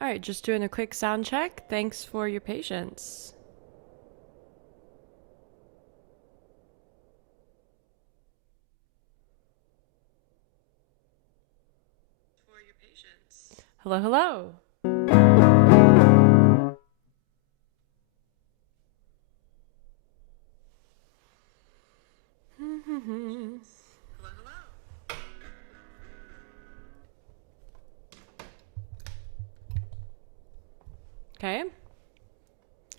All right, just doing a quick sound check. Thanks for your patience. Hello, hello. Okay.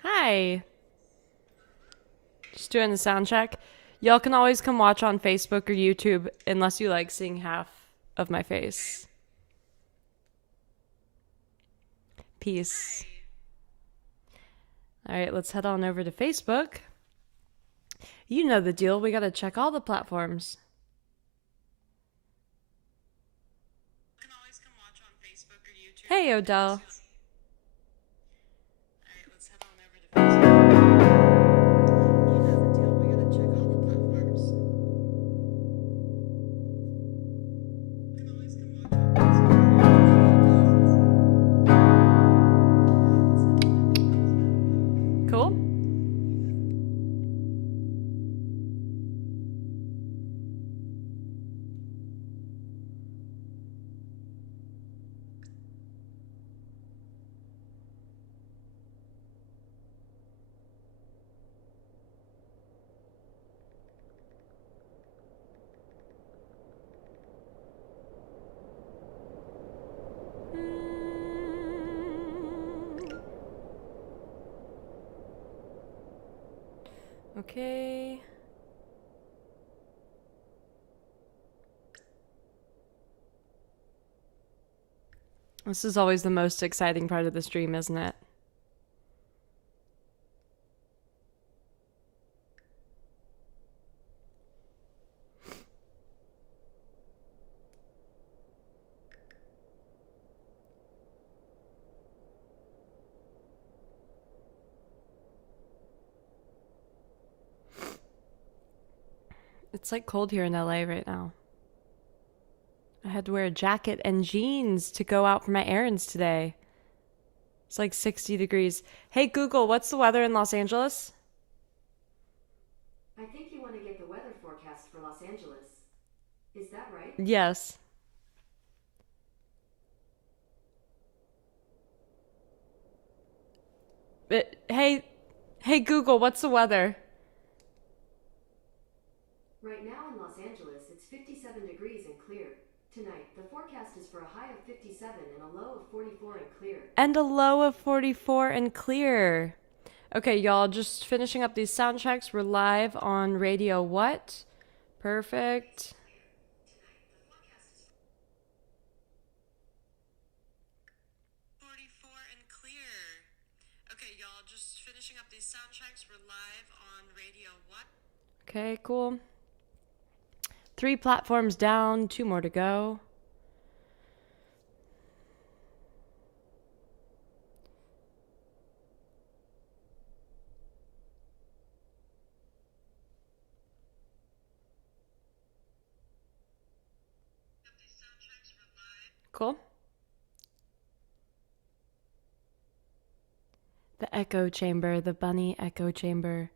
Hi. Just doing the sound check. Y'all can always come watch on Facebook or YouTube unless you like seeing half of my face. Peace. All right, let's head on over to Facebook. You know the deal. We got to check all the platforms. Hey, Odell. Cool. Okay. This is always the most exciting part of the stream, isn't it? It's like cold here in LA right now. I had to wear a jacket and jeans to go out for my errands today. It's like 60 degrees. Hey Google, what's the weather in Los Angeles? I think you want to get the weather forecast for Los Angeles. Is that right? Yes. Hey Google, what's the weather? Right now in Los Angeles, it's 57 degrees and clear. Tonight, the forecast is for a high of 57 and a low of 44 and clear. And a low of 44 and clear. Okay, y'all, just finishing up these sound checks. We're live on Radio What? Perfect. Okay, cool. 3 platforms down, 2 more to go. Cool. The echo chamber, the bunny echo chamber.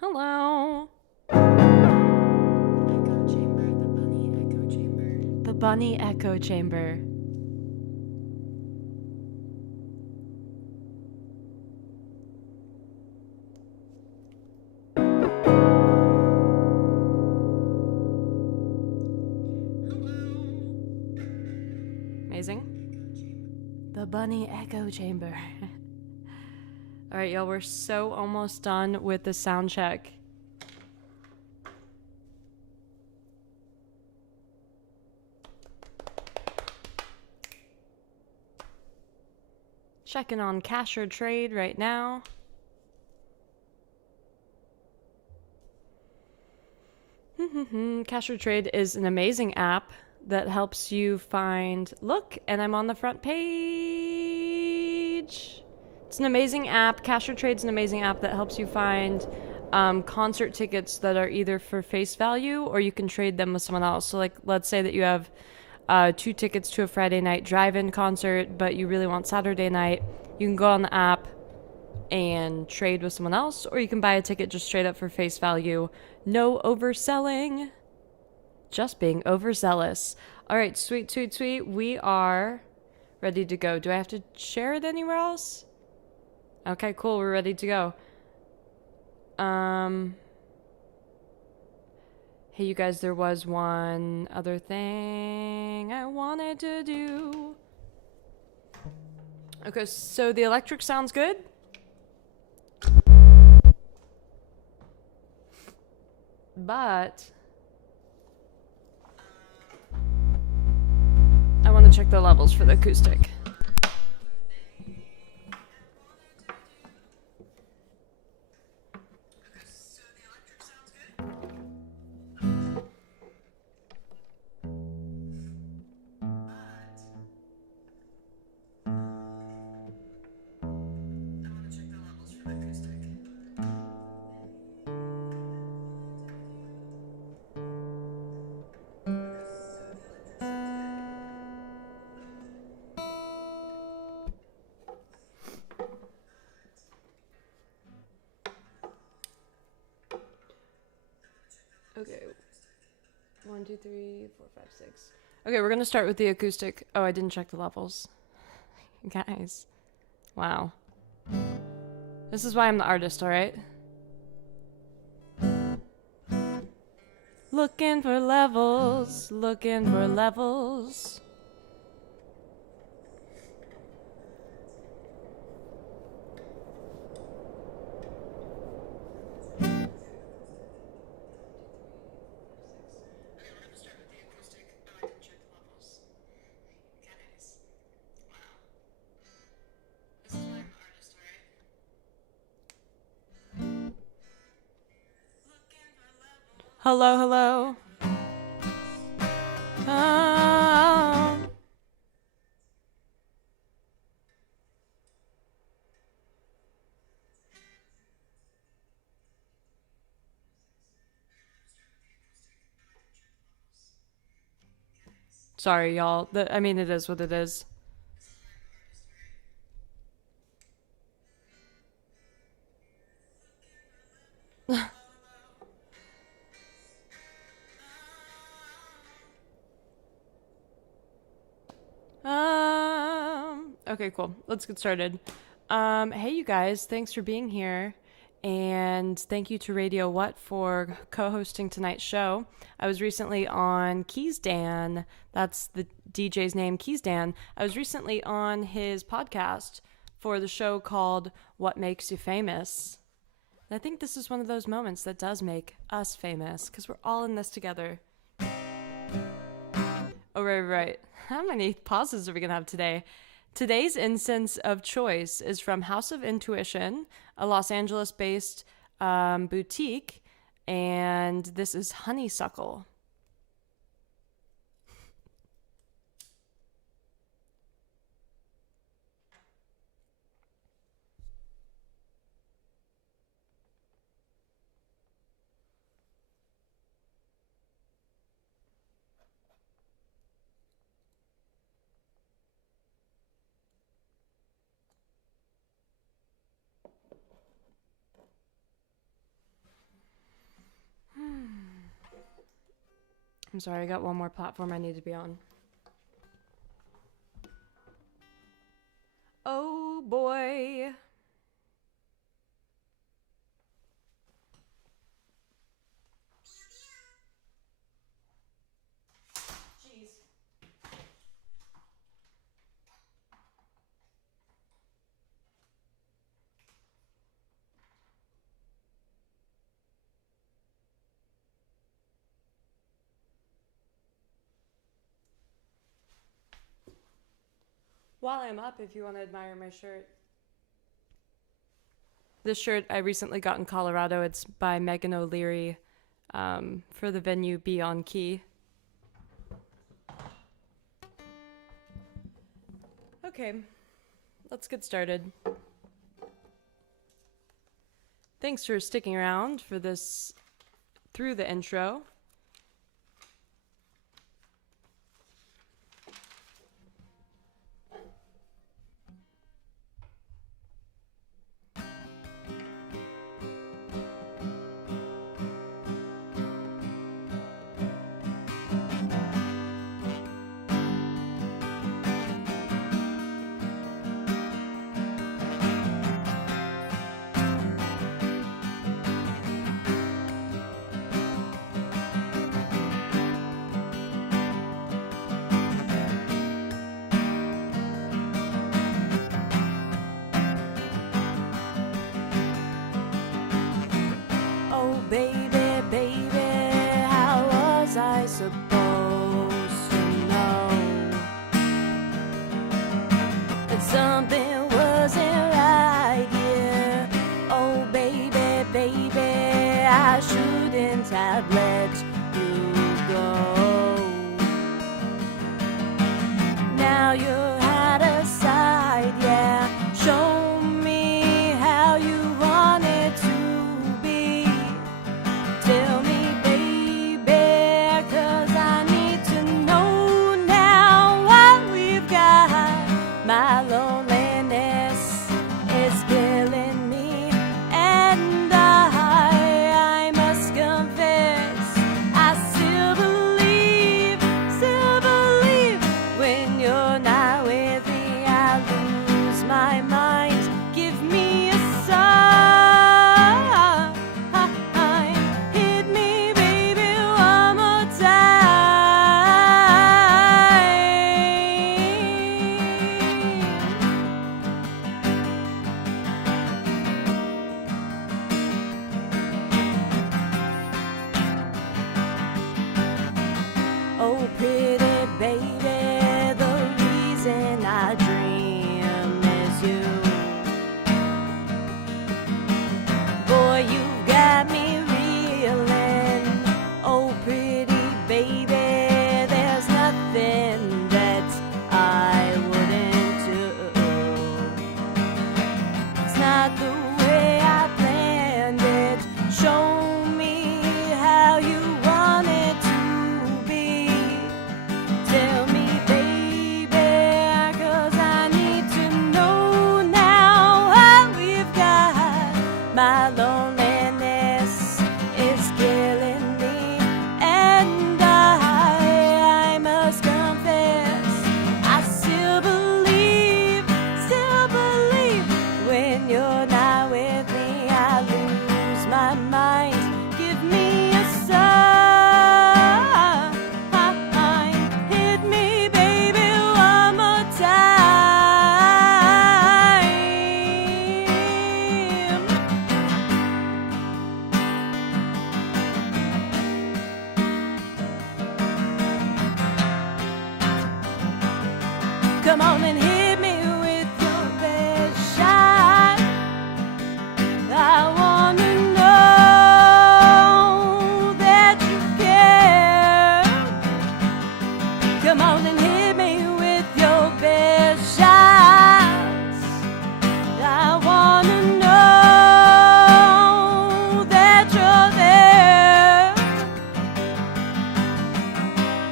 Hello. Echo chamber, the bunny echo chamber. The bunny echo chamber. Amazing. The bunny echo chamber. All right, y'all, we're so almost done with the sound check. Checking on Cash or Trade right now. Cash or Trade is an amazing app that helps you find. Look, and I'm on the front page. It's an amazing app. Cash or Trade's an amazing app that helps you find concert tickets that are either for face value or you can trade them with someone else. So, like, let's say that you have 2 tickets to a Friday night drive-in concert, but you really want Saturday night. You can go on the app and trade with someone else, or you can buy a ticket just straight up for face value. No overselling, just being overzealous. All right, sweet, sweet, sweet. We are ready to go. Do I have to share it anywhere else? Okay, cool. We're ready to go. Hey, you guys, there was one other thing I wanted to do. Okay, so the electric sounds good. But I want to check the levels for the acoustic. Okay. 1, 2, 3, 4, 5, 6. Okay, we're gonna start with the acoustic. Oh, I didn't check the levels. Guys. Wow. This is why I'm the artist, alright? Looking for levels, looking for levels. Hello, hello. Um, Sorry, y'all. I mean, it is what it is. Okay, cool. Let's get started. Hey, you guys. Thanks for being here. And thank you to Radio What for co hosting tonight's show. I was recently on Keys Dan. That's the DJ's name, Keys Dan. I was recently on his podcast for the show called What Makes You Famous. And I think this is one of those moments that does make us famous because we're all in this together. Oh, right. How many pauses are we going to have today? Today's instance of choice is from House of Intuition, a Los Angeles based boutique, and this is Honeysuckle. I'm sorry, I got one more platform I need to be on. Oh boy. Jeez. While I'm up, if you want to admire my shirt. This shirt I recently got in Colorado. It's by Megan O'Leary for the venue Be On Key. Okay, let's get started. Thanks for sticking around for this through the intro. Oh baby, baby, how was I supposed to know that something wasn't right here? Oh baby, baby, I shouldn't have let you go. Now you're out of sight, yeah. Show me how you want it to be. Tell me, baby, 'cause I need to know now what we've got. My loneliness is killing me, and I must confess, I still believe when you're not with me, I lose my mind. Give me a sign. Hit me, baby, one more time. Oh, pretty baby, the reason I dream is you. Boy, you've got me reeling. Oh, pretty baby, there's nothing that I wouldn't do. It's not the way I planned it. Show me how you want it to be. Tell me, baby, 'cause I need to know now what we've got. My loneliness is killing me, and I must confess, I still believe when you're not with me, I lose my mind. Give me a sign. Hit me, baby, one more time. Come on and hit me with your best shot. I wanna know that you care. Come on and hit me with your best shots. I wanna know that you're there.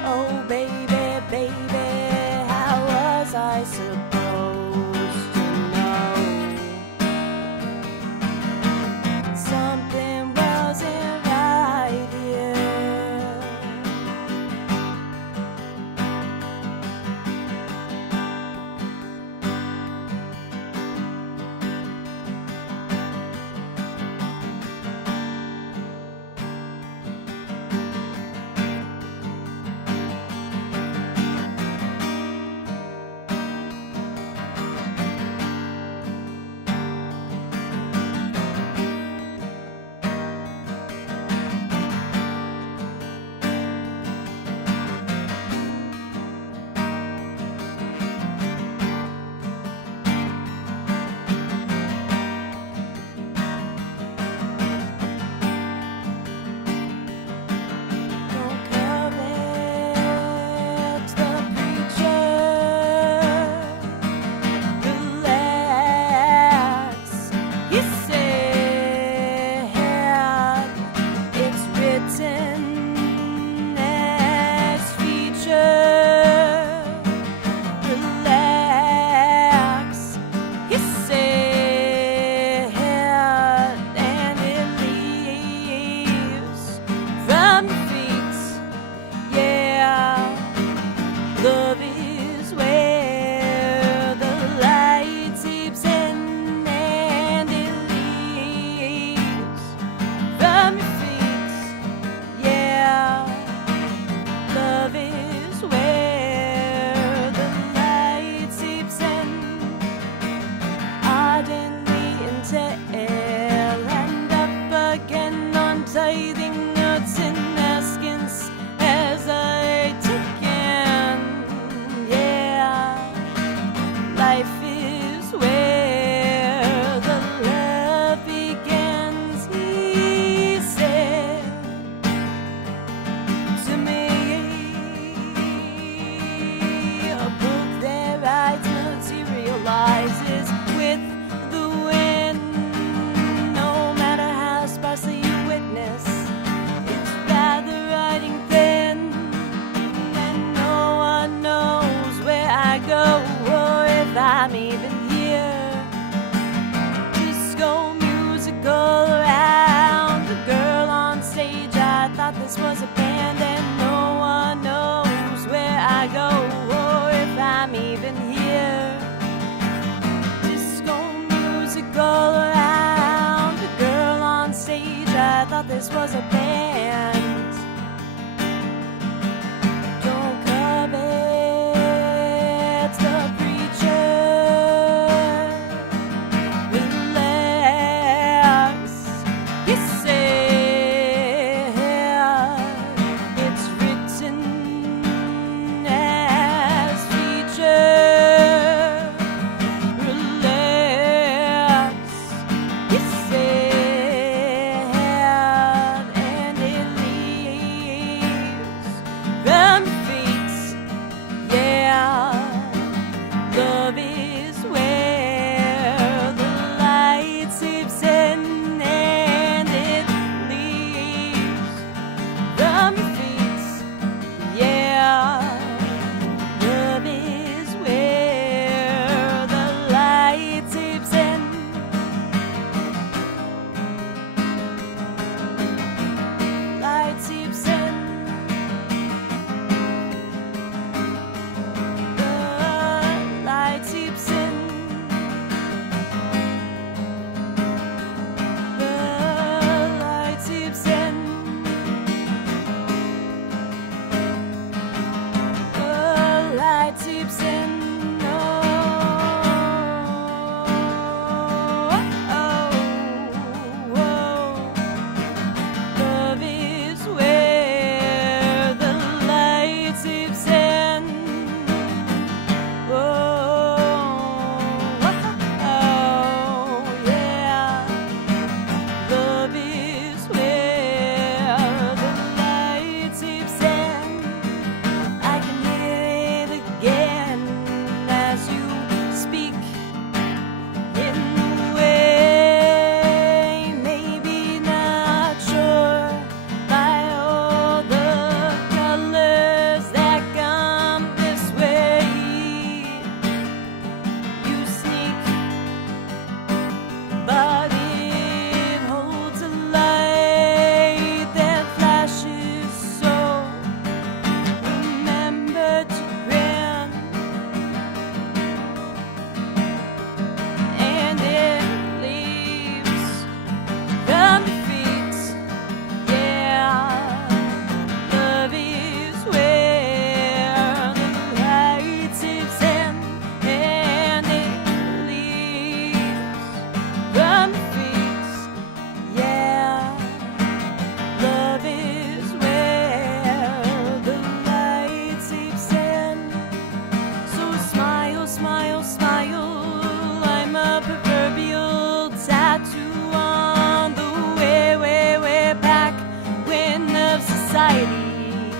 Oh baby, baby, how was I supposed to know something wasn't right here? even here. Disco musical around. The girl on stage, I thought this was a band, and no one knows where I go or if I'm even here. Disco musical around. The girl on stage, I thought this was a band. Don't covet the preacher. Relax, he said. It's written as feature. Relax, he said, and it leaves them feet. Yeah, love is where the light seeps in, and it leaves them feet. Yeah, love is where the light seeps in. Light seeps in. The light seeps in. The light seeps in. The light seeps in. Oh, oh, oh, oh. Love is where the light seeps in. Oh, oh, yeah. Love is where the light seeps in. I can hear it again as you speak in the way, maybe not sure by all the colors that come this way. You sneak, but it holds a light that flashes, so remember to grin. And it leaves them feet. Yeah, love is where the light seeps in, and it leaves them feet. Yeah, love is where the light seeps in. So smile, smile, smile. I'm a proverbial tattoo on the way, way, way back when of society,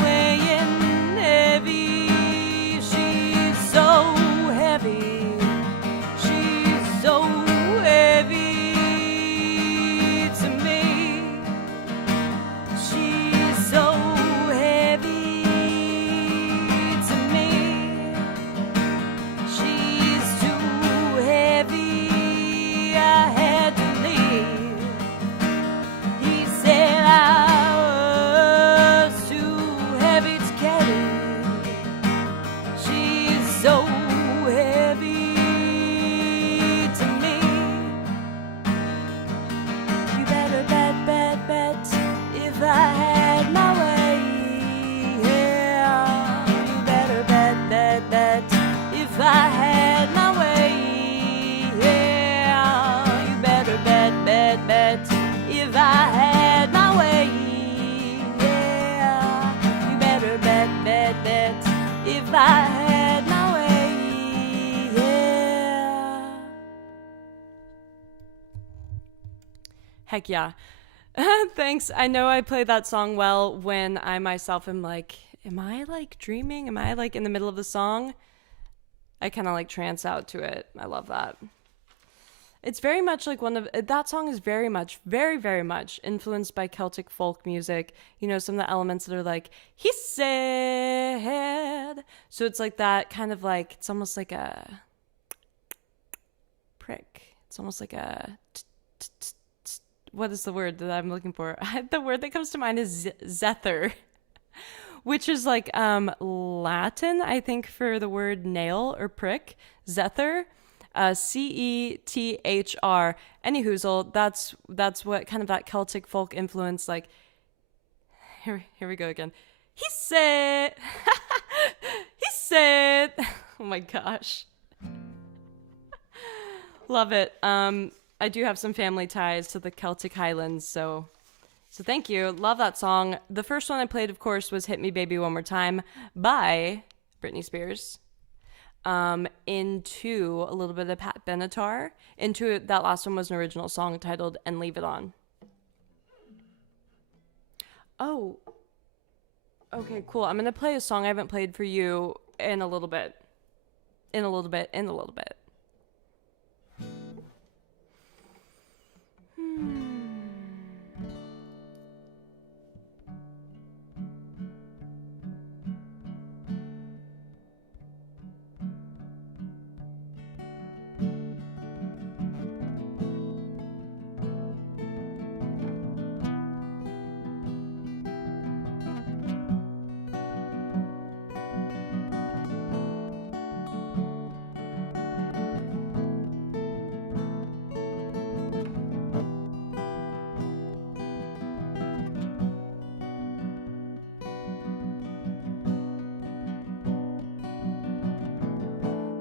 weighing heavy. She's so heavy. She's so heavy to me. She's so heavy to me. She's too heavy. I had to leave. He said I was too heavy to carry. She's so heavy to me. You better bet, bet, bet if I had my way. Yeah, you better bet, bet, bet if I had my way. Yeah, you better bet, bet, bet if I had my way. Yeah, you better bet, bet, bet if I had my way. Yeah. Heck yeah. Thanks. I know I play that song well when I myself am like, am I like dreaming? Am I like in the middle of the song? I kind of like trance out to it. I love that. It's very much like one of that song is very much, very, very much influenced by Celtic folk music. You know, some of the elements that are like, he said. So it's like that kind of like, it's almost like a prick. It's almost like a, what is the word that I'm looking for? The word that comes to mind is zither, which is like Latin, I think, for the word nail or prick. Zither. Cethr. Any hoozle, that's what kind of that Celtic folk influence. Like here we go again. He said, he said. Oh my gosh, love it. I do have some family ties to the Celtic Highlands, so thank you. Love that song. The first one I played, of course, was "Hit Me Baby One More Time" by Britney Spears. Into a little bit of Pat Benatar. Into that last one was an original song titled "And Leave It On." Oh, okay, cool. I'm gonna play a song I haven't played for you in a little bit. In a little bit. In a little bit.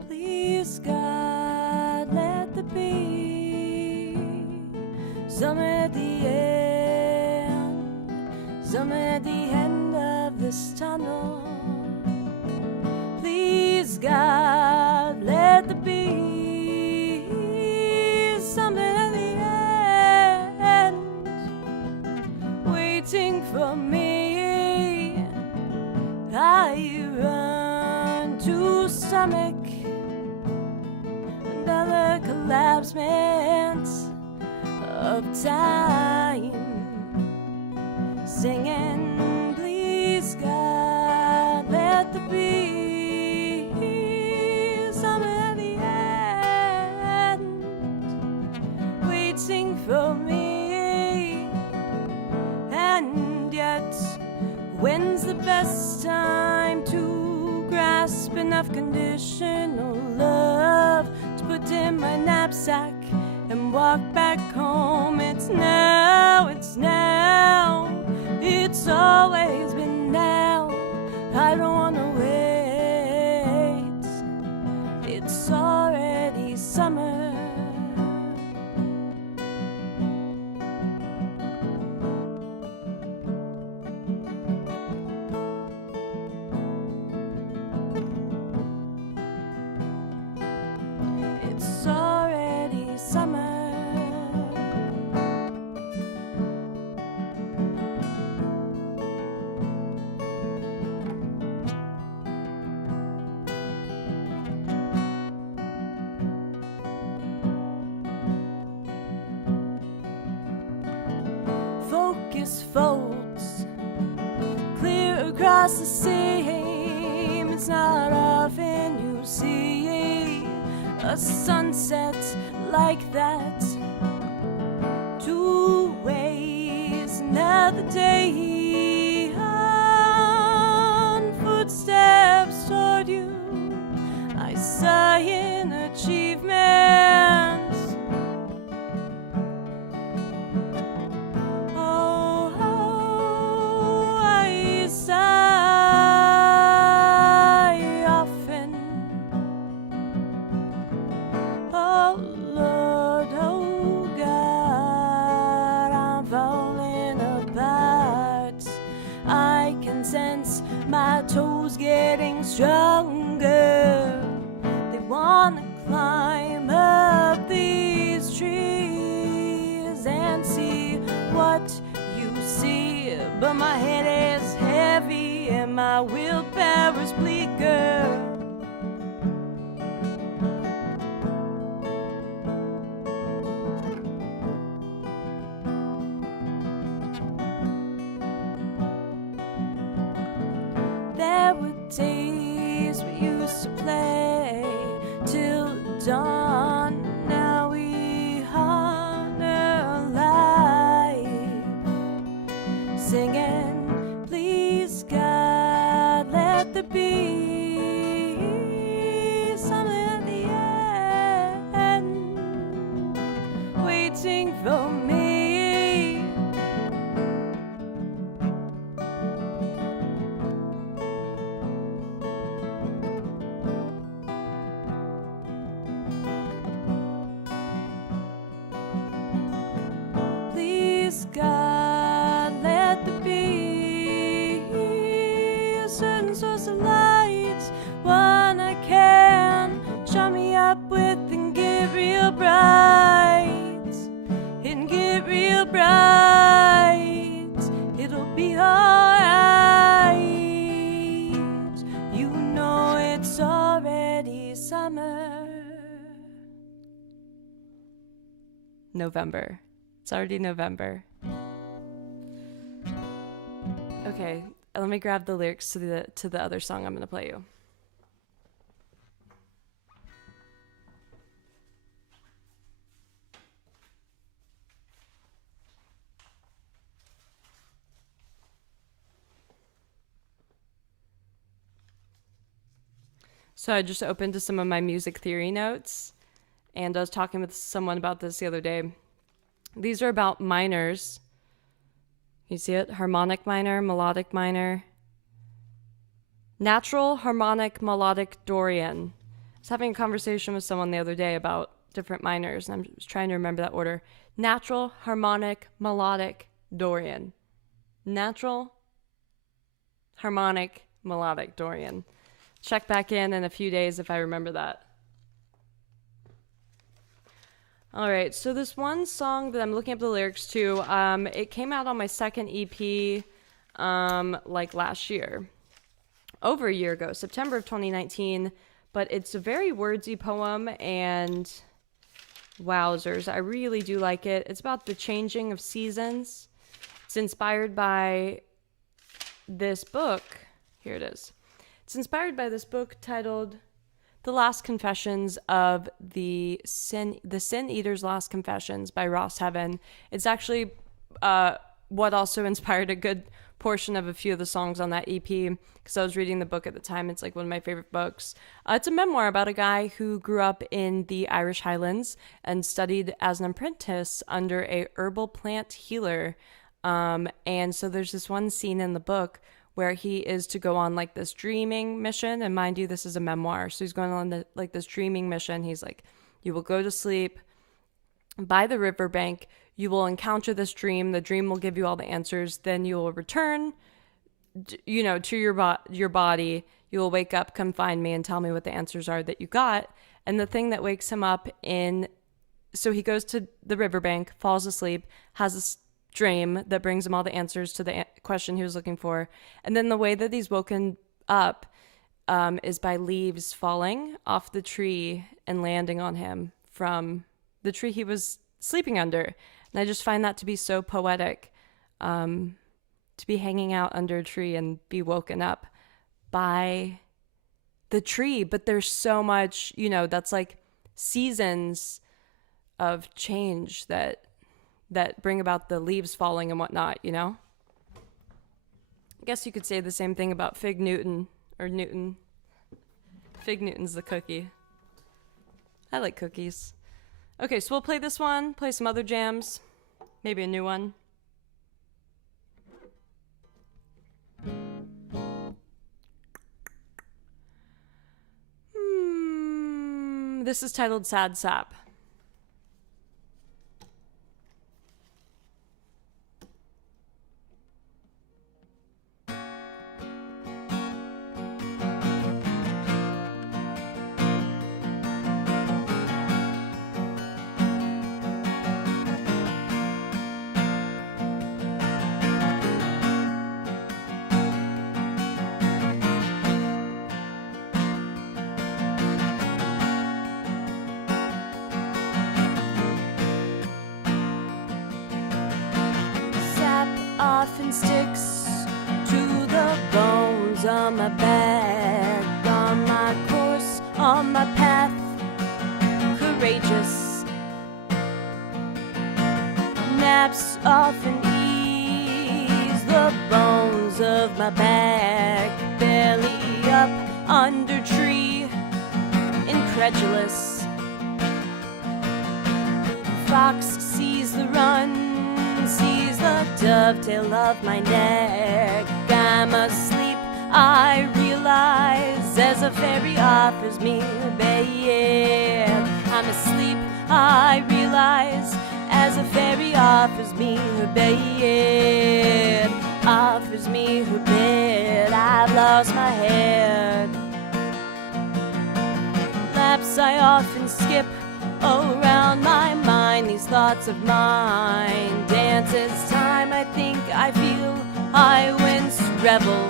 Please, God, let there be some at the end of this tunnel. Please, God, let there be some at the end waiting for me. I run to stomach another collapsement of time, singing, please God, let there be some at the end waiting for me. And yet, when's the best time to grasp enough conditional love to put in my knapsack and walk back home? It's now, it's now, it's always been now. I don't wanna wait, it's already summer. It's already summer. Focus folds clear across the seam. It's not often you see a sunset like that. Two ways, another day on footsteps toward you. I sigh in achievement. I sigh often. Oh Lord, oh God, I'm falling apart. I can sense my toes getting stronger. They wanna climb up these trees and see what you see, but my head is heavy and my wheelbarrow's bleaker. November. It's already November. Okay, let me grab the lyrics to the other song I'm gonna play you. So I just opened to some of my music theory notes, and I was talking with someone about this the other day. These are about minors. You see it? Harmonic minor, melodic minor. Natural, harmonic, melodic, Dorian. I was having a conversation with someone the other day about different minors, and I'm just trying to remember that order. Natural, harmonic, melodic, Dorian. Natural, harmonic, melodic, Dorian. Check back in a few days if I remember that. All right, so this one song that I'm looking up the lyrics to, it came out on my second EP like last year. Over a year ago, September of 2019, but it's a very wordsy poem, and wowzers, I really do like it. It's about the changing of seasons. It's inspired by this book. Here it is. It's inspired by this book titled The Last Confessions of the Sin Eater's Last Confessions by Ross Heaven. It's actually what also inspired a good portion of a few of the songs on that EP, because I was reading the book at the time. It's like one of my favorite books. It's a memoir about a guy who grew up in the Irish Highlands and studied as an apprentice under a herbal plant healer. And so there's this one scene in the book where he is to go on like this dreaming mission. And mind you, this is a memoir. So he's going on like this dreaming mission. He's like, you will go to sleep by the riverbank. You will encounter this dream. The dream will give you all the answers. Then you will return, to your body. You will wake up, come find me, and tell me what the answers are that you got. And the thing that wakes him up so he goes to the riverbank, falls asleep, has this dream that brings him all the answers to the question he was looking for. And then the way that he's woken up is by leaves falling off the tree and landing on him from the tree he was sleeping under. And I just find that to be so poetic, to be hanging out under a tree and be woken up by the tree. But there's so much, that's like seasons of change that bring about the leaves falling and whatnot, I guess you could say the same thing about Fig Newton, or Newton. Fig Newton's the cookie. I like cookies. Okay, so we'll play this one, play some other jams, maybe a new one. This is titled Sad Sap. Often sticks to the bones on my back, on my course, on my path, courageous. Naps often ease the bones of my back, belly up under tree, incredulous. Fox sees the run, sees the dovetail of my neck. I'm asleep, I realize, as a fairy offers me a bed. I'm asleep, I realize, as a fairy offers me her bed. Offers me her bed, I've lost my head. Laps I often skip around my mind, these thoughts of mine. Dances time, I think, I feel, I wince, revel.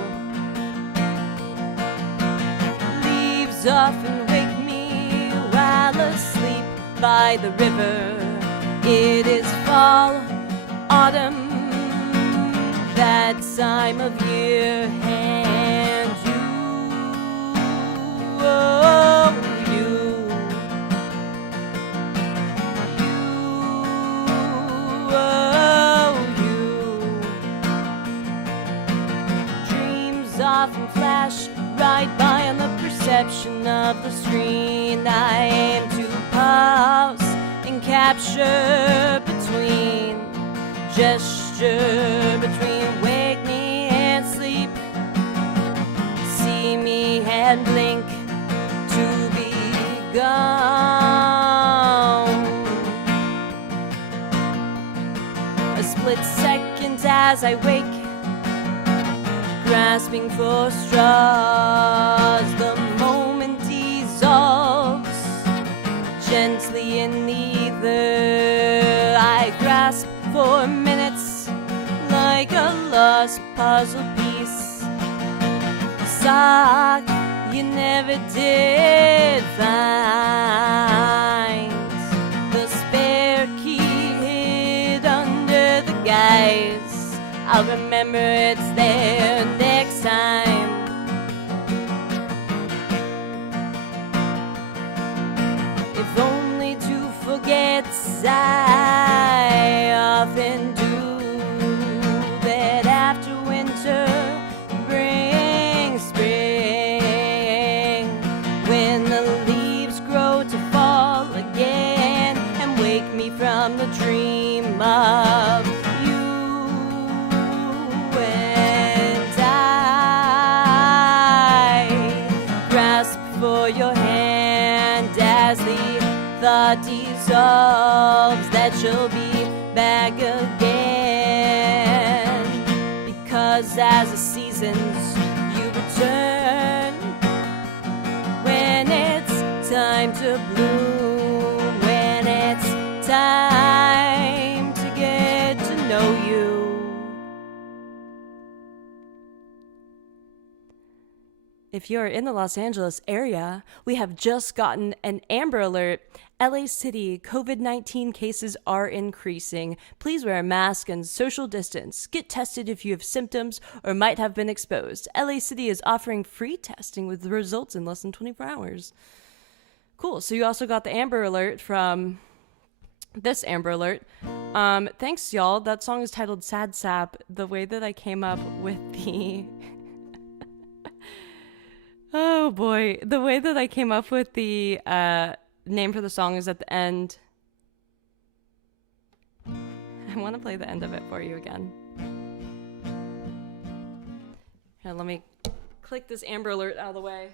Leaves often wake me while by the river. It is fall, autumn, that time of year, and you, oh, dreams often flash right by on the perception of the screen. I aim to pause and capture between gesture, between wake me and sleep. See me and blink to be gone. A split second as I wake, grasping for straws. The moment dissolves gently in the ether. I grasp for minutes like a lost puzzle piece. The sock you never did find. The spare key hid under the guise. I'll remember it's there next time. If only to forget, I often do. That after winter brings spring, when the leaves grow to fall again and wake me from the dream of for your hand as the thought dissolves that you'll be back again. Because as the seasons you return, when it's time to bloom, when it's time to get to know you. If you're in the Los Angeles area, we have just gotten an Amber Alert. LA City COVID-19 cases are increasing. Please wear a mask and social distance. Get tested if you have symptoms or might have been exposed. LA City is offering free testing with the results in less than 24 hours. Cool. So you also got the Amber Alert from this Amber Alert. Thanks, y'all. That song is titled Sad Sap. The way that I came up with the... Oh boy, the way that I came up with the name for the song is at the end. I want to play the end of it for you again. Here, let me click this Amber Alert out of the way.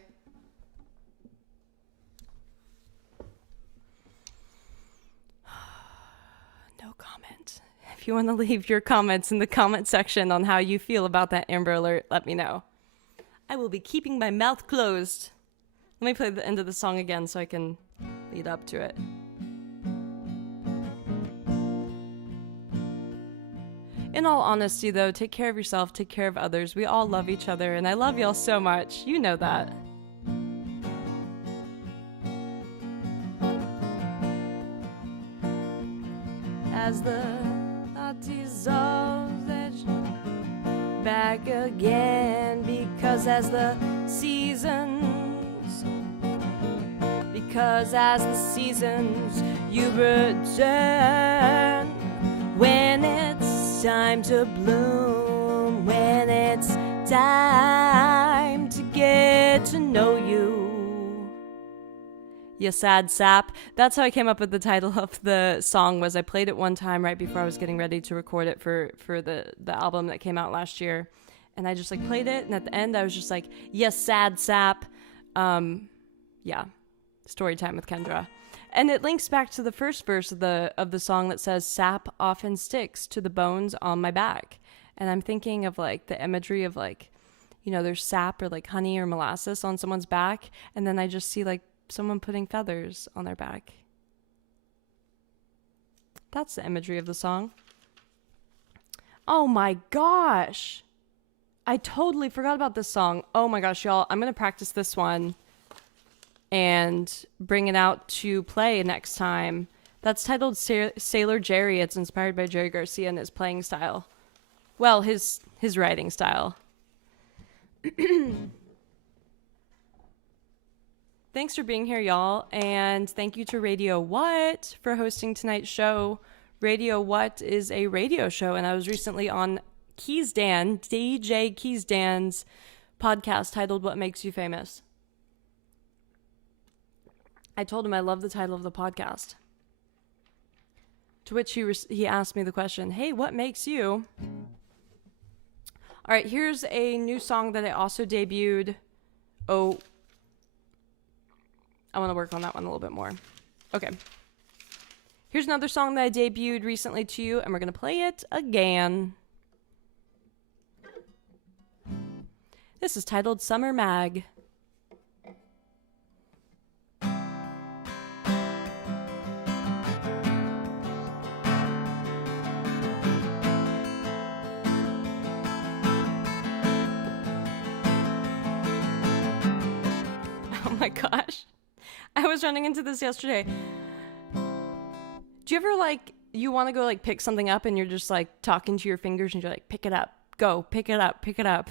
No comment. If you want to leave your comments in the comment section on how you feel about that Amber Alert, let me know. I will be keeping my mouth closed. Let me play the end of the song again so I can lead up to it. In all honesty, though, take care of yourself, take care of others. We all love each other, and I love y'all so much. You know that. As the thought dissolves, back again, because as the seasons you return, when it's time to bloom, when it's time to get to know you. You sad sap. That's how I came up with the title of the song. Was I played it one time right before I was getting ready to record it for the album that came out last year, and I just like played it, and at the end I was just like, yes, sad sap. Yeah, story time with Kendra, and it links back to the first verse of the song that says, "Sap often sticks to the bones on my back," and I'm thinking of like the imagery of like, you know, there's sap or like honey or molasses on someone's back, and then I just see like someone putting feathers on their back. That's the imagery of the song. Oh my gosh. I totally forgot about this song. Oh my gosh, y'all. I'm going to practice this one and bring it out to play next time. That's titled Sailor Jerry. It's inspired by Jerry Garcia and his playing style. Well, his writing style. Thanks for being here, y'all. And thank you to Radio What for hosting tonight's show. Radio What is a radio show, and I was recently on DJ Keys Dan's podcast titled What Makes You Famous. I told him I love the title of the podcast. To which he asked me the question, hey, what makes you? All right, here's a new song that I also debuted. Oh, I want to work on that one a little bit more. Okay. Here's another song that I debuted recently to you, and we're going to play it again. This is titled Summer Mag. Oh my gosh. I was running into this yesterday. Do you ever you want to go pick something up and you're just talking to your fingers and you're like, pick it up, go, pick it up, pick it up.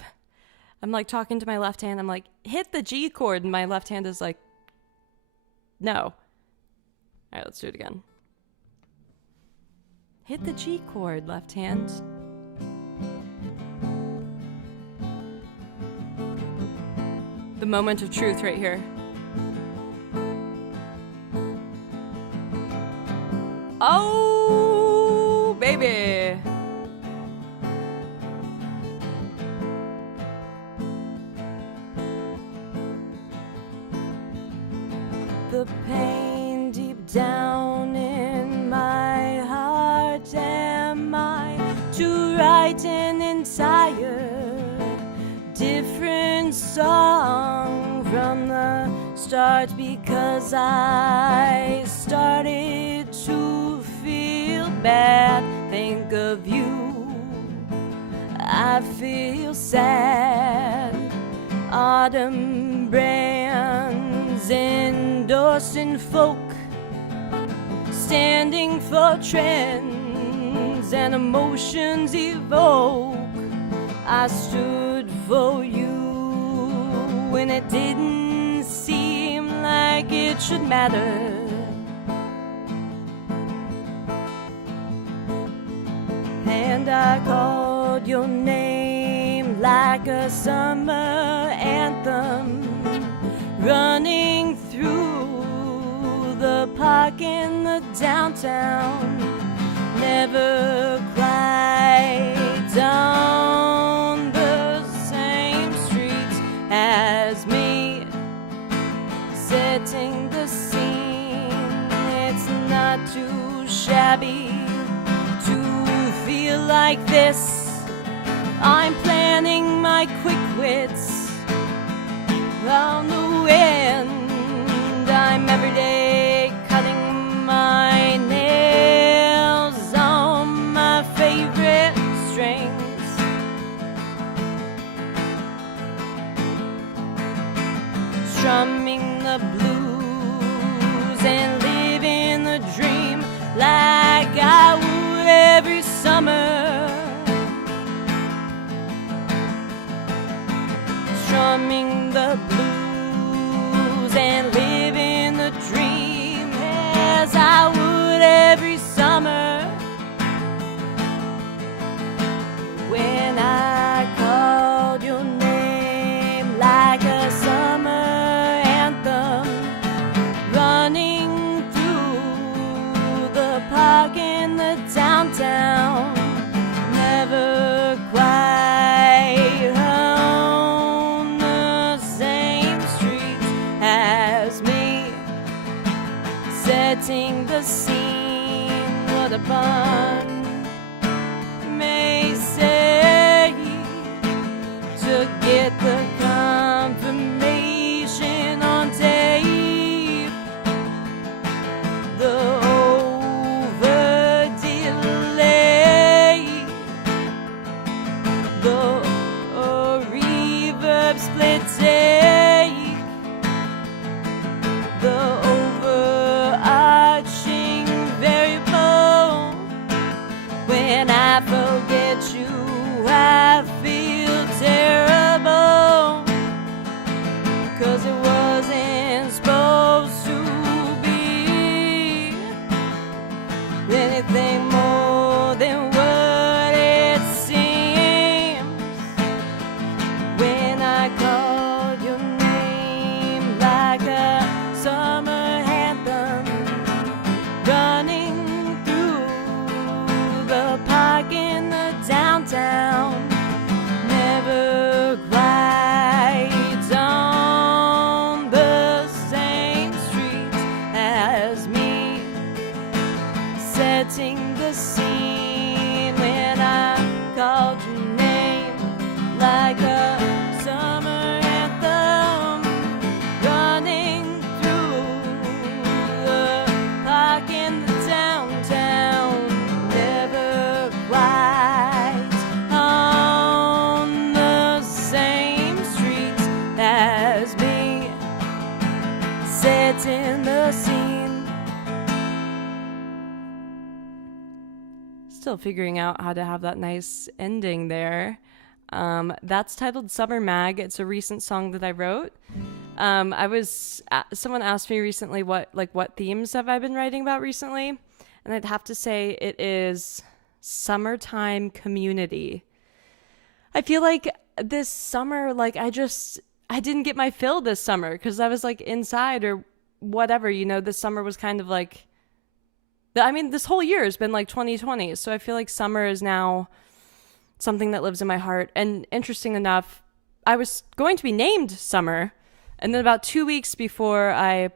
I'm talking to my left hand. I'm like, hit the G chord. And my left hand is like, no. All right, let's do it again. Hit the G chord, left hand. The moment of truth right here. Oh, baby. The pain deep down in my heart, am I to write an entire different song from the start, because I started to feel bad. Think of you, I feel sad. Autumn brands endorsing folk, standing for trends and emotions evoke. I stood for you when it didn't seem like it should matter. And I called your name like a summer anthem running through the park in the downtown. Never quite down the same streets as me, setting the scene. It's not too shabby to feel like this. I'm planning my quick wits on the wind. I'm every day cutting my nails on my favorite strings, strumming the blues and living the dream like I would every summer. Strumming the blues and living the dream as I would every summer. When I called your name like a summer anthem running through the park in the downtown, never quite on the same street as me, setting the scene. What a pun may say, to get the confirmation on tape, the over delay, the reverb split take, I forget you, I feel terrible, 'cause it wasn't supposed to be anything more than what it seems. When I called your name like a summer anthem, running through the park in the downtown, never quite on the same street as me, setting the scene when I called your name like a summer anthem, running through the park in the downtown, never quite on the same street as me, setting the scene. Still figuring out how to have that nice ending there. That's titled Summer Mag. It's a recent song that I wrote. Someone asked me recently what themes have I been writing about recently, and I'd have to say it is summertime community. I feel like this summer, like I didn't get my fill this summer because I was like inside or whatever, you know. This summer was kind of like, this whole year has been like 2020, so I feel like summer is now something that lives in my heart. And interesting enough, I was going to be named Summer, and then about 2 weeks before I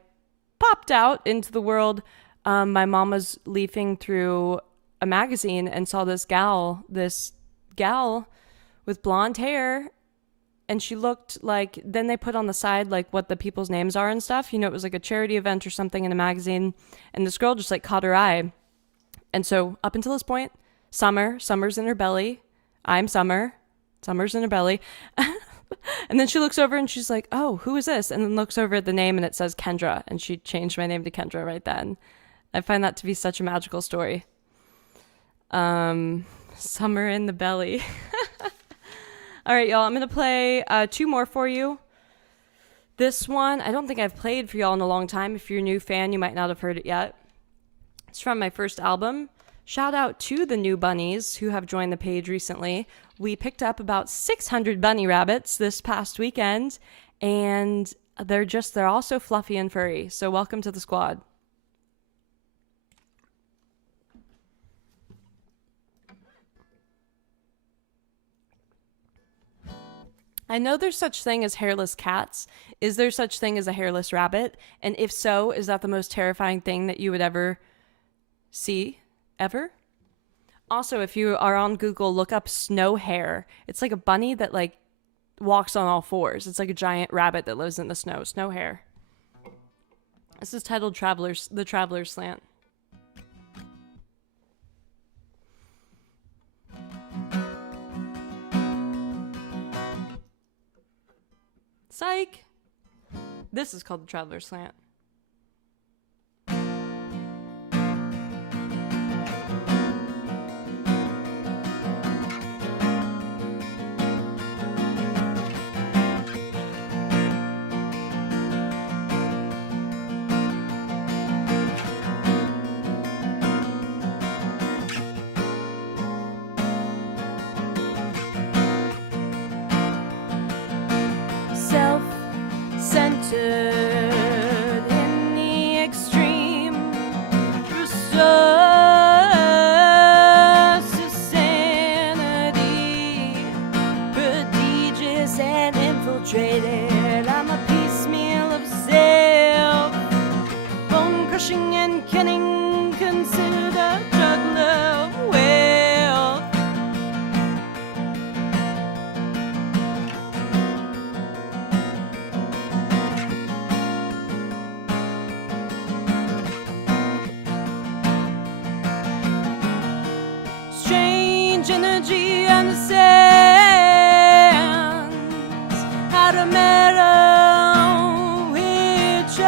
popped out into the world, my mom was leafing through a magazine and saw this gal with blonde hair, and she looked like, then they put on the side like what the people's names are and stuff, you know. It was like a charity event or something in a magazine, and this girl just like caught her eye. And so up until this point, Summer's in her belly, I'm Summer's in her belly. And then she looks over and she's like, oh, who is this? And then looks over at the name and it says Kendra. And she changed my name to Kendra right then. I find that to be such a magical story. Summer in the belly. All right, y'all, I'm going to play 2 more for you. This one, I don't think I've played for y'all in a long time. If you're a new fan, you might not have heard it yet. It's from my first album. Shout out to the new bunnies who have joined the page recently. We picked up about 600 bunny rabbits this past weekend, and they're all so fluffy and furry. So welcome to the squad. I know there's such thing as hairless cats. Is there such thing as a hairless rabbit? And if so, is that the most terrifying thing that you would ever see? Ever? Also, if you are on Google, look up snow hare. It's like a bunny that like walks on all fours. It's like a giant rabbit that lives in the snow. Snow hare. This is titled The Traveler's Slant. Psych! This is called The Traveler's Slant. Self-centered in the extreme, resource to sanity, prodigious and infiltrated. I'm a piecemeal of self, bone crushing and cunning, considered a juggler of wealth. Strange energy understands how to meddle with choice.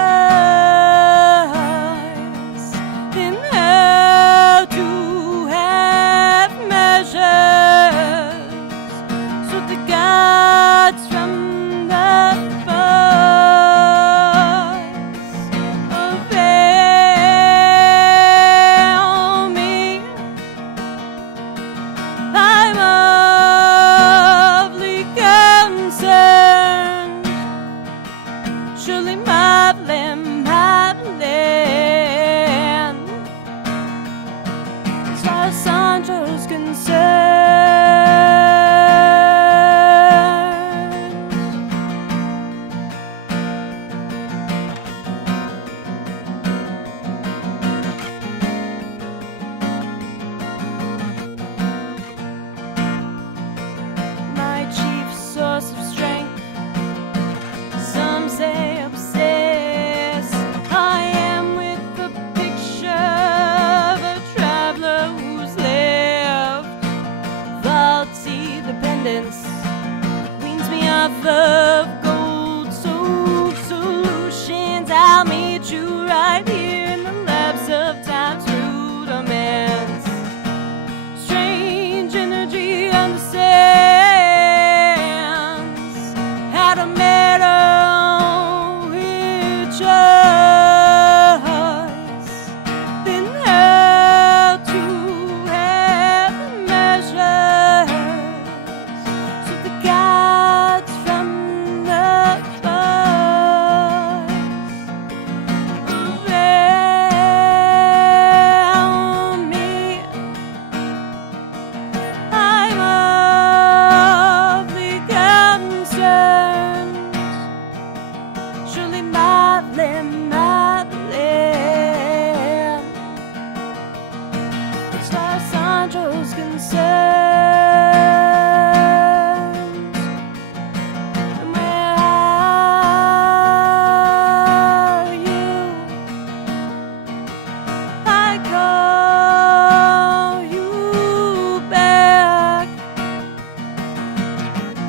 I call you back.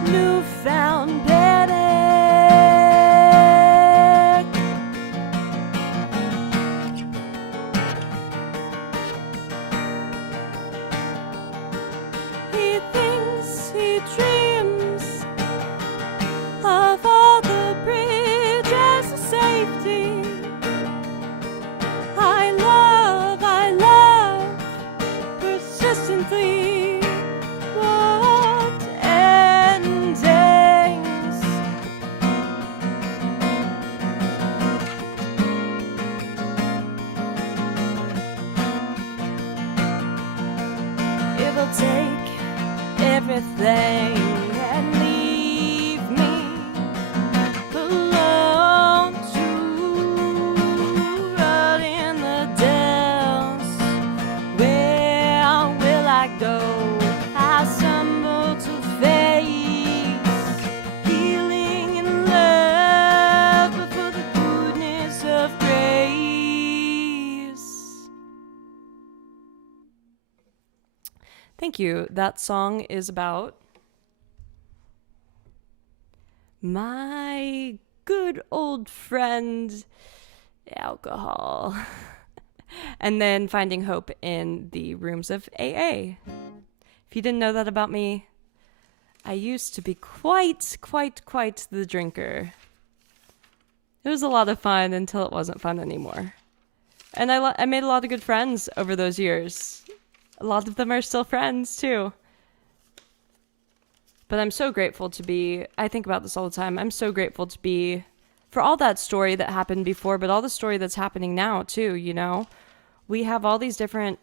Newfound panic. He thinks, he dreams of all the bridges of safety. I love persistently. What endings? It'll take everything and leave me alone to rot in the depths. Where will I go? I stumble to face healing and love, but for the goodness of grace. Thank you. That song is about my good old friend, alcohol, and then finding hope in the rooms of AA. If you didn't know that about me, I used to be quite the drinker. It was a lot of fun until it wasn't fun anymore. And I made a lot of good friends over those years. A lot of them are still friends, too. But I'm so grateful to be, I think about this all the time, I'm so grateful to be, for all that story that happened before, but all the story that's happening now, too, you know? We have all these different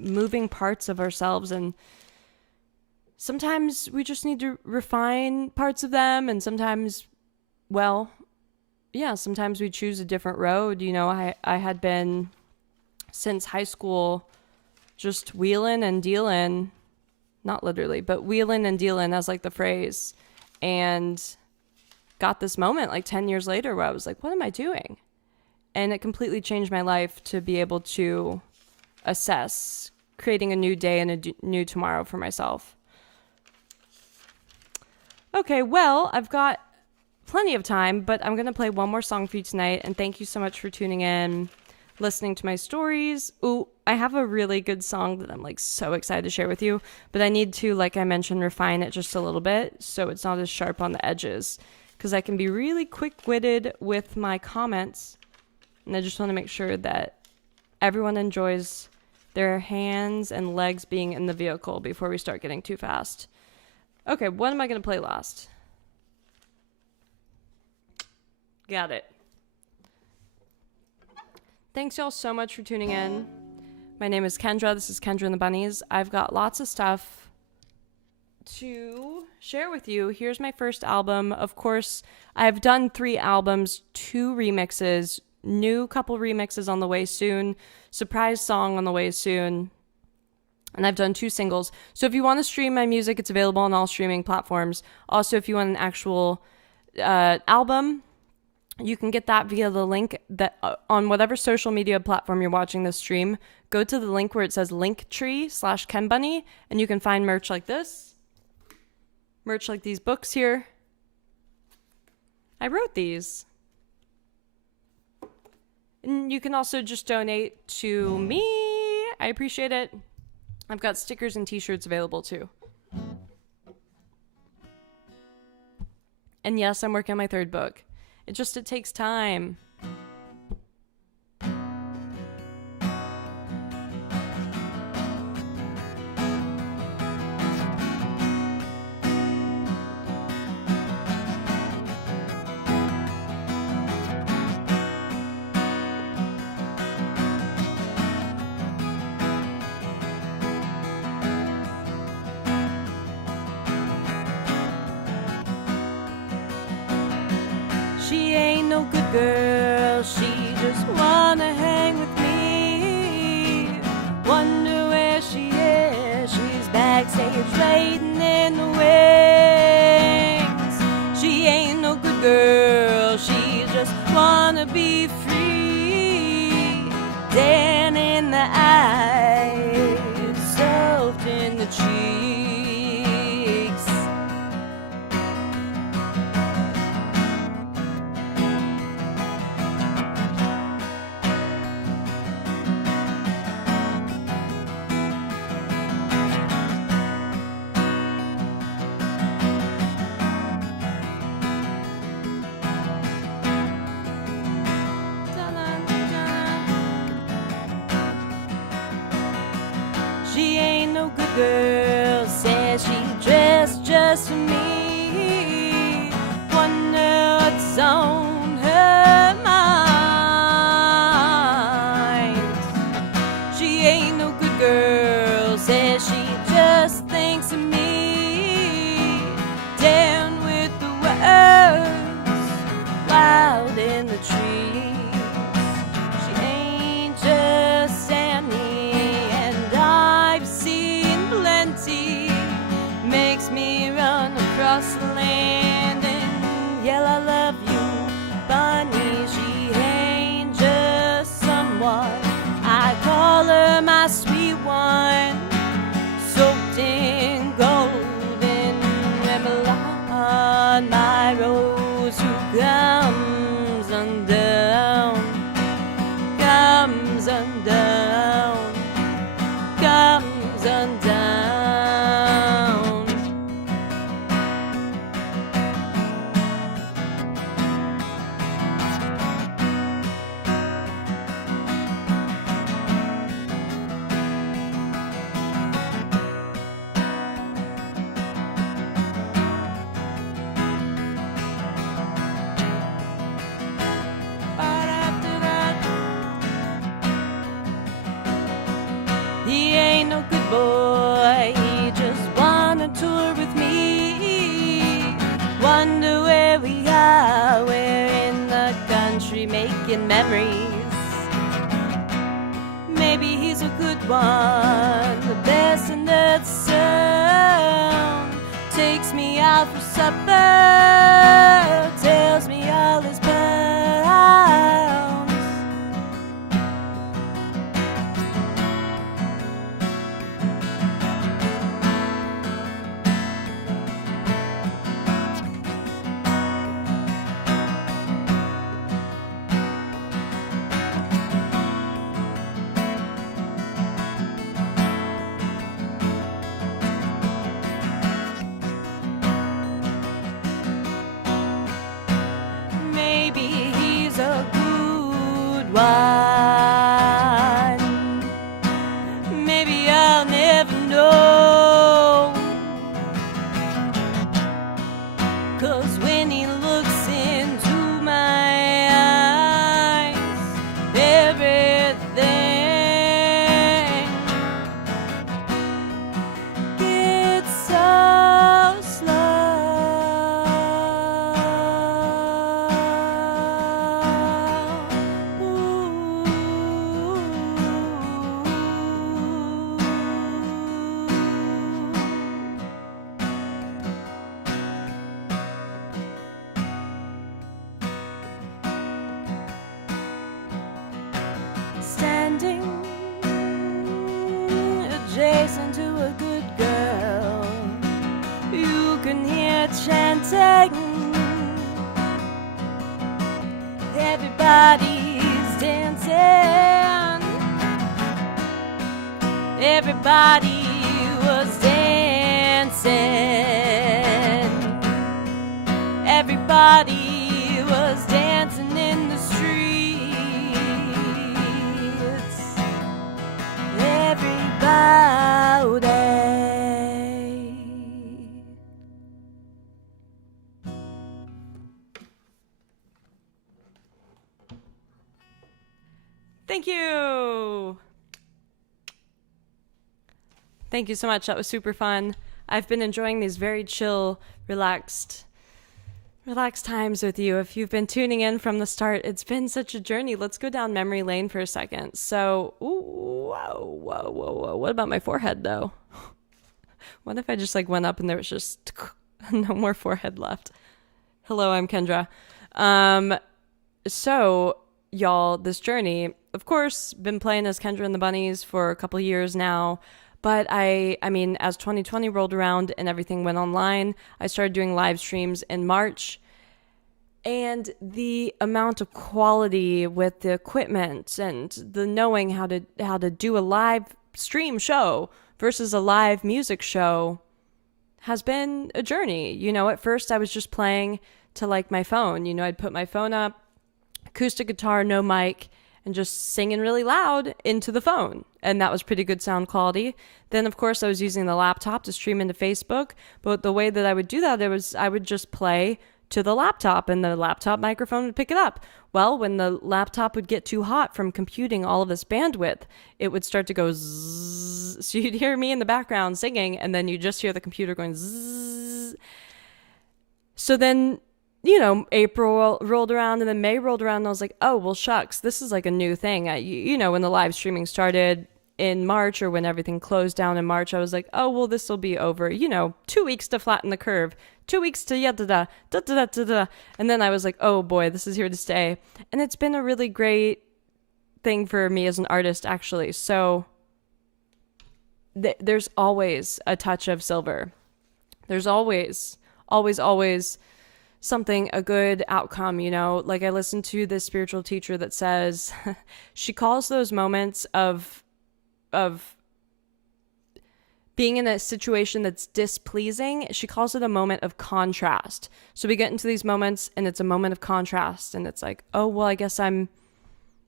moving parts of ourselves, and sometimes we just need to refine parts of them, and sometimes, well, yeah, sometimes we choose a different road. You know, I had been, since high school, just wheeling and dealing, not literally, but wheeling and dealing as like the phrase, and got this moment like 10 years later where I was like, what am I doing? And it completely changed my life to be able to assess creating a new day and a new tomorrow for myself. Okay, well, I've got plenty of time, but I'm going to play one more song for you tonight, and thank you so much for tuning in, listening to my stories. Ooh, I have a really good song that I'm like so excited to share with you, but I need to, like I mentioned, refine it just a little bit so it's not as sharp on the edges, because I can be really quick-witted with my comments, and I just want to make sure that everyone enjoys their hands and legs being in the vehicle before we start getting too fast. Okay, what am I going to play last? Got it. Thanks y'all so much for tuning in. My name is Kendra. This is Kendra and the Bunnies. I've got lots of stuff to share with you. Here's my first album. Of course, I've done 3 albums, 2 remixes, new couple remixes on the way soon, surprise song on the way soon, and I've done 2 singles. So if you want to stream my music, it's available on all streaming platforms. Also, if you want an actual album, you can get that via the link that on whatever social media platform you're watching this stream. Go to the link where it says linktree/KenBunny, and you can find merch like this. Merch like these books here. I wrote these. And you can also just donate to me. I appreciate it. I've got stickers and t-shirts available too. And yes, I'm working on my 3rd book. It takes time. She ain't no good girl, she just wanna hang with me. Wonder where she is, she's backstage waiting in the wings. She ain't no good girl, she just wanna be free. Dead in the no good girl. Says she dressed just for me. Wonder what's on her mind. She ain't no good girl. Says she just thinks of me. Down with the words, wild in the trees. She ain't just Annie, and I've seen plenty. Makes me run across the land and yell, I love you, Bunny. She ain't just someone. I call her my sweet one, soaked in golden remoulade. My rose who comes undone, comes undone, comes undone. But after that, he ain't no good boy. He just wanna tour with me. Wonder where we are. We're in the country making memories. Maybe he's a good one, the best in the sound. Takes me out for supper, tells me all his plans. Maybe he's a good one. Maybe I'll never know. 'Cause when he looks into my eyes, everything gets so slow. Standing adjacent to a good girl, you can hear chanting. Everybody's dancing. Everybody was dancing. Everybody was dancing in the streets. Everybody. Thank you. Thank you so much. That was super fun. I've been enjoying these very chill, relaxed times with you. If you've been tuning in from the start, it's been such a journey. Let's go down memory lane for a second. So, whoa. What about my forehead, though? What if I just went up and there was just no more forehead left? Hello, I'm Kendra. So, y'all, this journey, of course, been playing as Kendra and the Bunnies for a couple years now. But I mean, as 2020 rolled around and everything went online, I started doing live streams in March. And the amount of quality with the equipment and the knowing how to do a live stream show versus a live music show has been a journey. You know, at first I was just playing to my phone. You know, I'd put my phone up, acoustic guitar, no mic, and just singing really loud into the phone. And that was pretty good sound quality. Then, of course, I was using the laptop to stream into Facebook. But the way that I would do that, I would just play to the laptop and the laptop microphone would pick it up. Well, when the laptop would get too hot from computing all of this bandwidth, it would start to go zzz. So you'd hear me in the background singing, and then you just hear the computer going zzz. So then, April rolled around and then May rolled around and I was like, oh, well, shucks, this is like a new thing. When the live streaming started in March or when everything closed down in March, I was like, oh, well, this will be over, 2 weeks to flatten the curve, 2 weeks to da. And then I was like, oh boy, this is here to stay. And it's been a really great thing for me as an artist, actually. So there's always a touch of silver. There's always something, a good outcome, like I listened to this spiritual teacher that says she calls those moments of being in a situation that's displeasing, she calls it a moment of contrast. So we get into these moments and it's a moment of contrast and it's like, oh, well, I guess I'm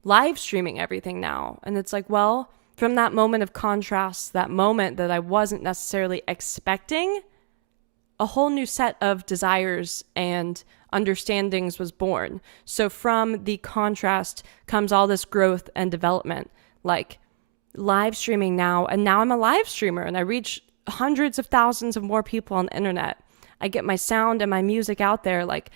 live streaming everything now. And it's like, well, from that moment of contrast, that moment that I wasn't necessarily expecting, a whole new set of desires and understandings was born. So from the contrast comes all this growth and development, like live streaming now. And now I'm a live streamer and I reach hundreds of thousands of more people on the internet. I get my sound and my music out there. Like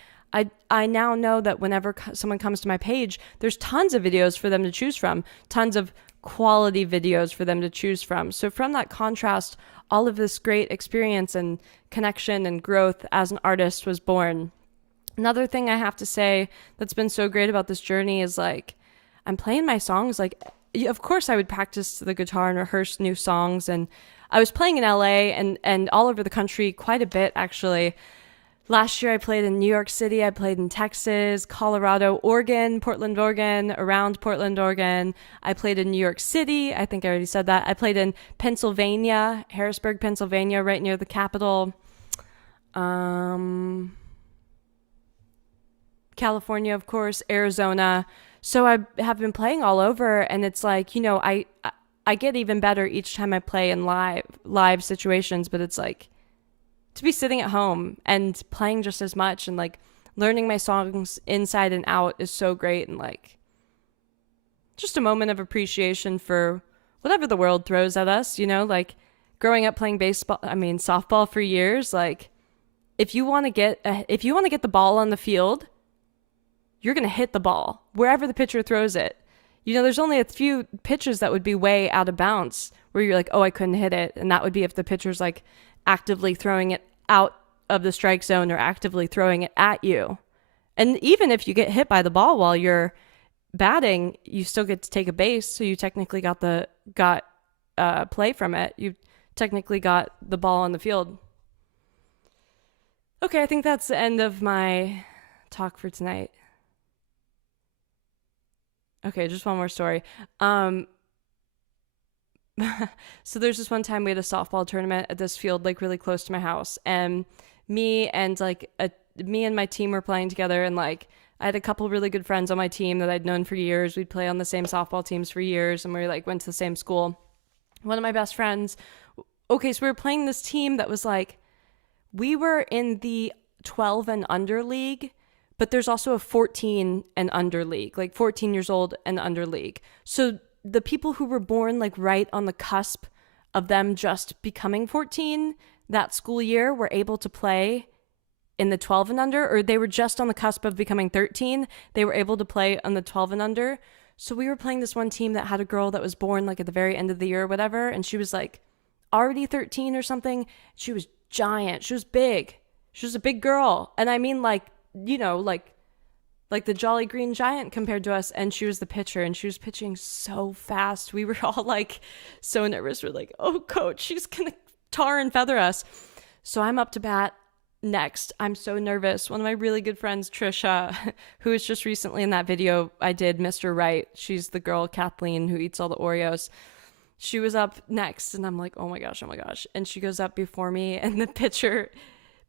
I now know that whenever someone comes to my page, there's tons of videos for them to choose from, tons of quality videos for them to choose from. So from that contrast, all of this great experience and connection and growth as an artist was born. Another thing I have to say that's been so great about this journey is like, I'm playing my songs. Like, of course I would practice the guitar and rehearse new songs. And I was playing in LA and all over the country quite a bit, actually. Last year I played in New York City, I played in Texas, Colorado, Oregon, Portland, Oregon, around Portland, Oregon. I played in New York City, I think I already said that. I played in Pennsylvania, Harrisburg, Pennsylvania, right near the capital. California, of course, Arizona. So I have been playing all over and it's like, I get even better each time I play in live situations, but it's like, to be sitting at home and playing just as much and like learning my songs inside and out is so great. And like just a moment of appreciation for whatever the world throws at us, like growing up playing softball for years. Like if you want to get the ball on the field, you're going to hit the ball wherever the pitcher throws it. There's only a few pitches that would be way out of bounds where you're like, oh, I couldn't hit it. And that would be if the pitcher's like actively throwing it out of the strike zone or actively throwing it at you. And even if you get hit by the ball while you're batting, you still get to take a base. So you technically got play from it. You technically got the ball on the field. Okay, I think that's the end of my talk for tonight. Okay, just one more story. So there's this one time we had a softball tournament at this field like really close to my house, and me and my team were playing together, and like I had a couple really good friends on my team that I'd known for years. We'd play on the same softball teams for years, and we like went to the same school. One of my best friends, okay, so we were playing this team that was like, we were in the 12 and under league, but there's also a 14 and under league, like 14 years old and under league. So the people who were born like right on the cusp of them just becoming 14 that school year were able to play in the 12 and under, or they were just on the cusp of becoming 13. They were able to play on the 12 and under. So we were playing this one team that had a girl that was born like at the very end of the year or whatever. And she was like already 13 or something. She was giant. She was big. She was a big girl. And I mean like the Jolly Green Giant compared to us. And she was the pitcher and she was pitching so fast. We were all like so nervous. We're like, oh, coach, she's going to tar and feather us. So I'm up to bat next. I'm so nervous. One of my really good friends, Trisha, who was just recently in that video I did, Mr. Right. She's the girl, Kathleen, who eats all the Oreos. She was up next and I'm like, oh my gosh. And she goes up before me and the pitcher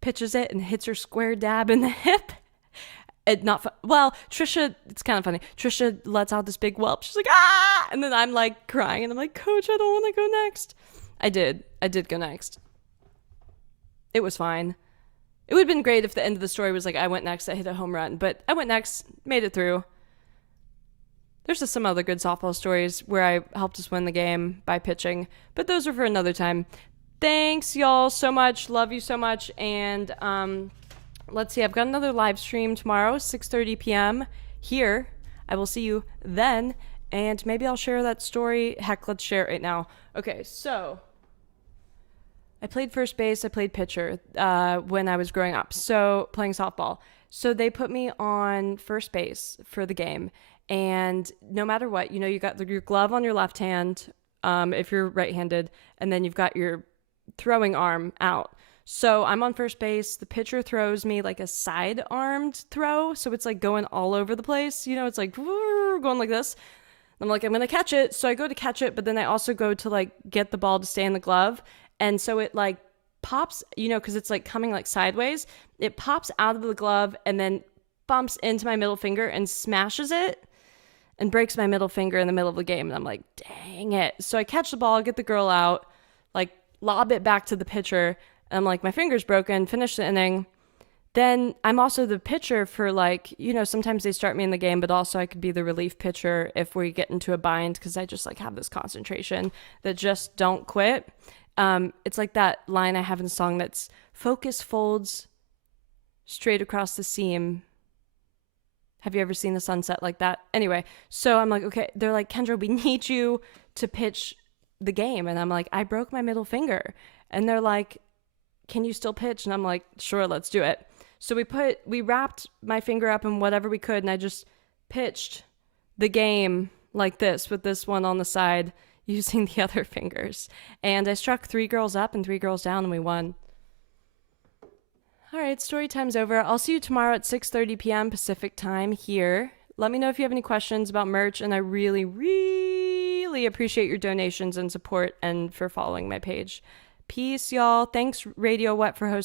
pitches it and hits her square dab in the hip. It not well, Trisha, it's kind of funny. Trisha lets out this big whelp. She's like, ah, and then I'm like crying, and I'm like, Coach, I don't want to go next. I did go next. It was fine. It would have been great if the end of the story was like, I went next, I hit a home run, but I went next, made it through. There's just some other good softball stories where I helped us win the game by pitching, but those are for another time. Thanks, y'all, so much. Love you so much. And let's see, I've got another live stream tomorrow, 6:30 p.m. here. I will see you then, and maybe I'll share that story. Heck, let's share it right now. Okay, so I played first base. I played pitcher when I was growing up, so playing softball. So they put me on first base for the game. And no matter what, you got your glove on your left hand if you're right-handed, and then you've got your throwing arm out. So I'm on first base. The pitcher throws me like a side-armed throw. So it's like going all over the place. It's like going like this. I'm like, I'm going to catch it. So I go to catch it, but then I also go to like get the ball to stay in the glove. And so it like pops, because it's like coming like sideways. It pops out of the glove and then bumps into my middle finger and smashes it and breaks my middle finger in the middle of the game. And I'm like, dang it. So I catch the ball, get the girl out, like lob it back to the pitcher. And I'm like, my finger's broken, finish the inning. Then I'm also the pitcher for like, sometimes they start me in the game, but also I could be the relief pitcher if we get into a bind because I just like have this concentration that just don't quit. It's like that line I have in the song that's focus folds straight across the seam. Have you ever seen the sunset like that? Anyway, so I'm like, okay, they're like, Kendra, we need you to pitch the game. And I'm like, I broke my middle finger. And they're like, can you still pitch? And I'm like, sure, let's do it. So we wrapped my finger up in whatever we could. And I just pitched the game like this with this one on the side using the other fingers. And I struck 3 girls up and 3 girls down and we won. All right, story time's over. I'll see you tomorrow at 6:30 p.m. Pacific time here. Let me know if you have any questions about merch, and I really, really appreciate your donations and support and for following my page. Peace, y'all. Thanks, Radio Wet, for hosting.